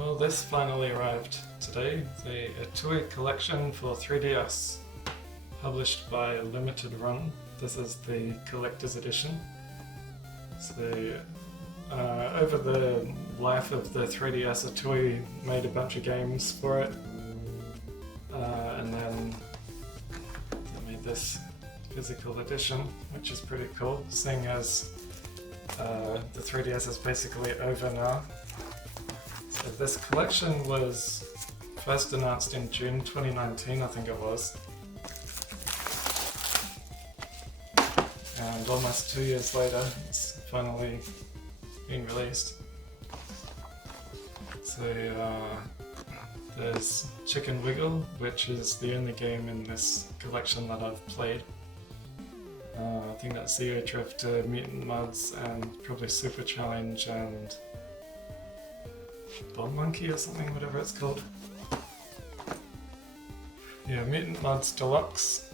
Well, this finally arrived today, the Atooi Collection for 3DS, published by Limited Run. This is the collector's edition. So, over the life of the 3DS, Atooi made a bunch of games for it, and then they made this physical edition, which is pretty cool, seeing as the 3DS is basically over now. So this collection was first announced in June 2019, I think it was. And almost 2 years later, it's finally been released. So there's Chicken Wiggle, which is the only game in this collection that I've played. I think that's Zero Drifter, Mutant Mudds, and probably Super Challenge and Bomb Monkey or something, whatever it's called. Yeah, Mutant Mudds Deluxe,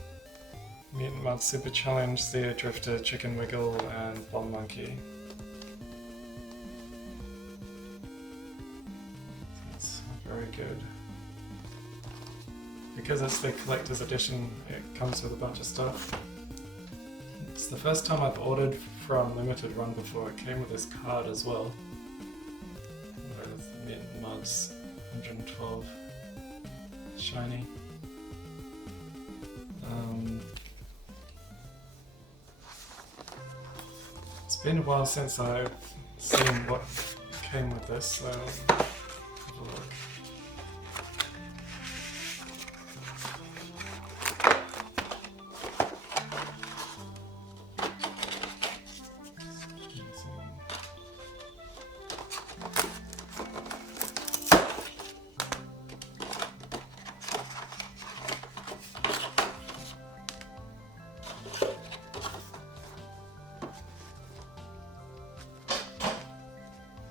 Mutant Mudds Super Challenge, Zero Drifter, Chicken Wiggle, and Bomb Monkey. That's very good. Because it's the collector's edition, it comes with a bunch of stuff. It's the first time I've ordered from Limited Run before. It came with this card as well. With Mutant Mudds 112 shiny. It's been a while since I've seen what came with this, so have a look.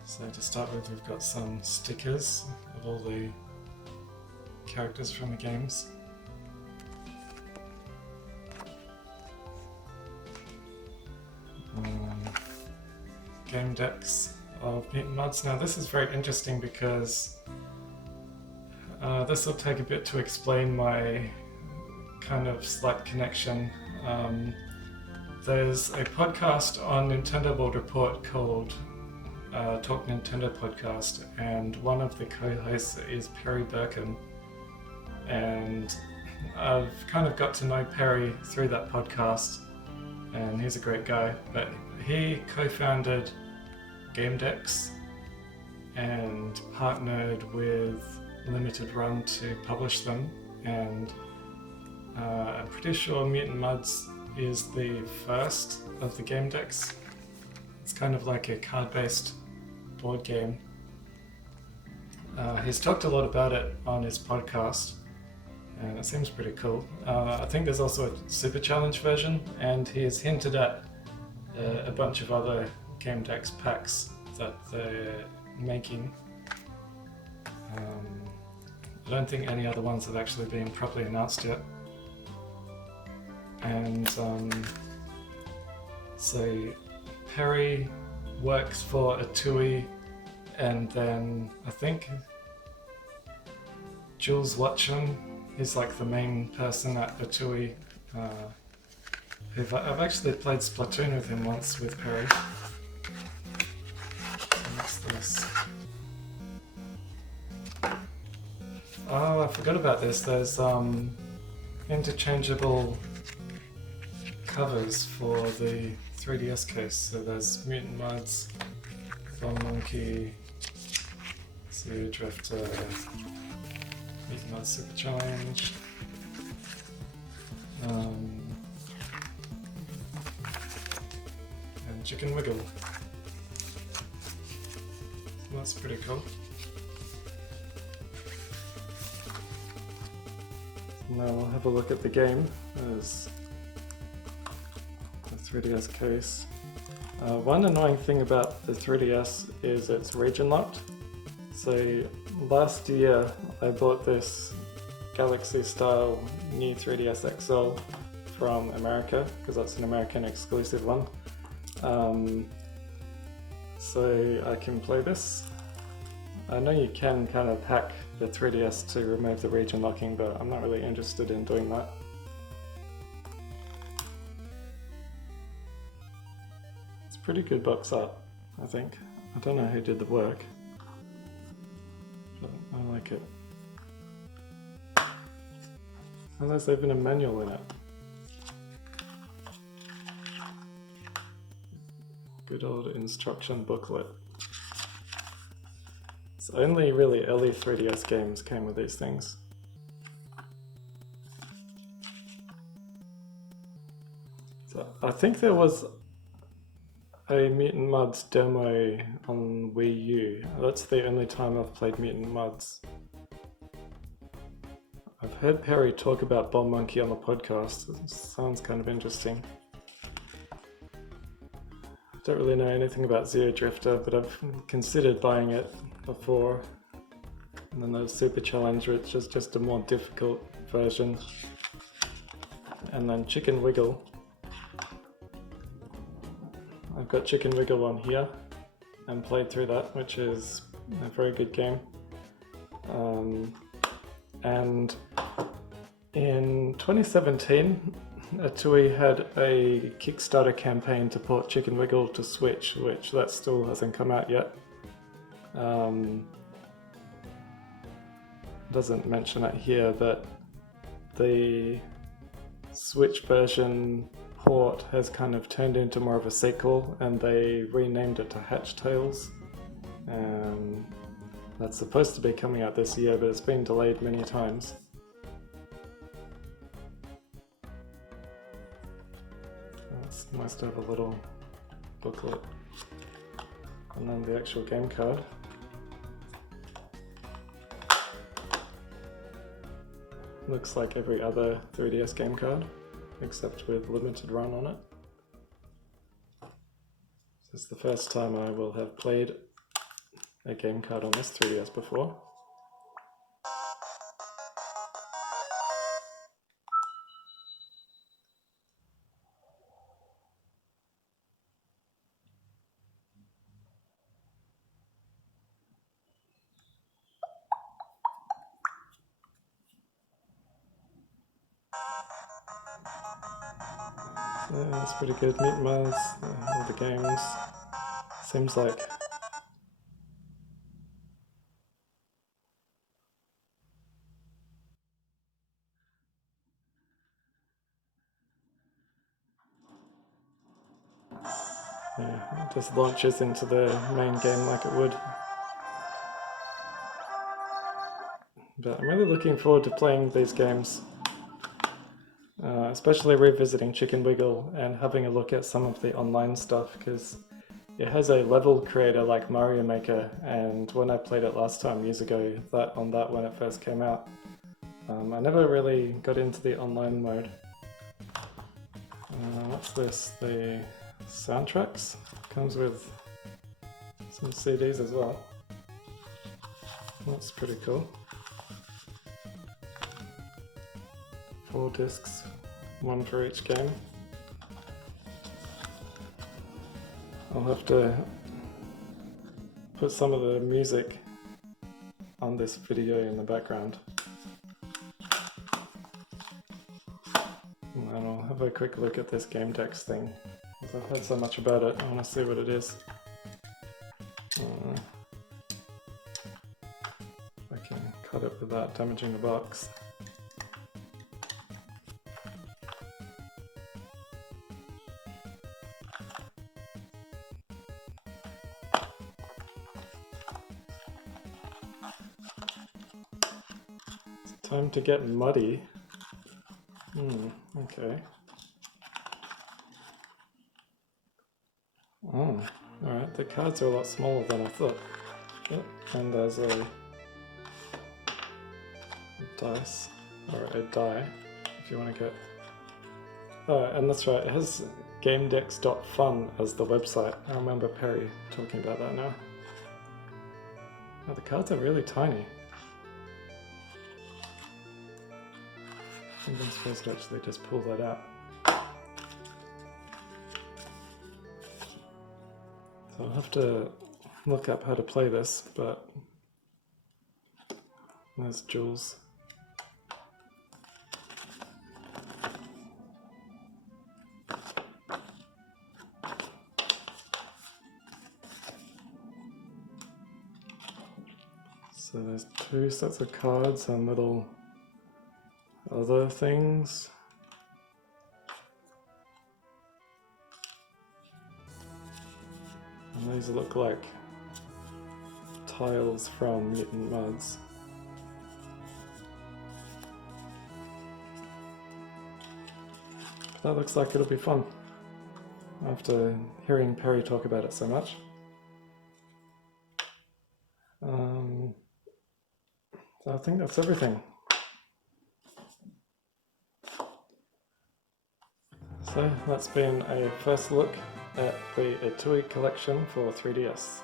So to start with, we've got some stickers of all the characters from the games. Game decks of Mutant Mudds. Now this is very interesting because this will take a bit to explain my kind of slight connection. There's a podcast on Nintendo World Report called Talk Nintendo Podcast, and one of the co-hosts is Perry Birkin, and I've kind of got to know Perry through that podcast, and he's a great guy. But he co-founded Game Decks and partnered with Limited Run to publish them, and I'm pretty sure Mutant Mudds is the first of the Game Decks. It's kind of like a card-based board game. He's talked a lot about it on his podcast, and it seems pretty cool. I think there's also a Super Challenge version, and he has hinted at a bunch of other Game Decks packs that they're making. I don't think any other ones have actually been properly announced yet. And so Perry works for Atooi, and then I think Jules Watcham is like the main person at Atooi. I've actually played Splatoon with him once with Perry. So what's this? Oh, I forgot about this. There's interchangeable covers for the 3DS case. So there's Mutant Mudds, Bomb Monkey, Zero Drifter, Mutant Mudds Super Challenge, and Chicken Wiggle. So that's pretty cool. Now we'll have a look at the game. There's 3DS case. One annoying thing about the 3DS is it's region locked. So last year I bought this Galaxy style new 3DS XL from America, because that's an American exclusive one. So I can play this I know you can kind of hack the 3DS to remove the region locking, but I'm not really interested in doing that. It's pretty good box art, I think. I don't know who did the work, but I like it. And there's even a manual in it. Good old instruction booklet. It's only really early 3DS games came with these things. So I think there was a Mutant Mudds demo on Wii U. That's the only time I've played Mutant Mudds. I've heard Perry talk about Bomb Monkey on the podcast. It sounds kind of interesting. Don't really know anything about Zero Drifter, but I've considered buying it before. And then there's Super Challenge, which is just a more difficult version. And then Chicken Wiggle. I've got Chicken Wiggle on here and played through that, which is a very good game. And in 2017, Atooi had a Kickstarter campaign to port Chicken Wiggle to Switch, which that still hasn't come out yet. Doesn't mention it here, but the Switch version port has kind of turned into more of a sequel, and they renamed it to Hatch Tales. That's supposed to be coming out this year, but it's been delayed many times. It's nice to have a little booklet. And then the actual game card. Looks like every other 3DS game card, except with limited run on it. This is the first time I will have played a game card on this 3DS before. Yeah, it's pretty good. Meat Mars, all the games. Seems like it just launches into the main game like it would. But I'm really looking forward to playing these games. Especially revisiting Chicken Wiggle and having a look at some of the online stuff, because it has a level creator like Mario Maker, and when I played it last time years ago, when it first came out, I never really got into the online mode. What's this? The soundtracks? Comes with some CDs as well. That's pretty cool. 4 discs, 1 for each game. I'll have to put some of the music on this video in the background. And then I'll have a quick look at this game decks thing, because I've heard so much about it. I want to see what it is. I can cut it without damaging the box. Time to get muddy. Okay. Oh, alright, the cards are a lot smaller than I thought. Yep, and there's a dice, or a die, if you want to get... Oh, and that's right, it has gamedex.fun as the website. I remember Perry talking about that now. Oh, the cards are really tiny. I think I'm supposed to actually just pull that out. So I'll have to look up how to play this, but There's Jules. So there's 2 sets of cards and little other things. And these look like tiles from Mutant Muds. That looks like it'll be fun after hearing Perry talk about it so much. So I think that's everything. So that's been a first look at the Atooi Collection for 3DS.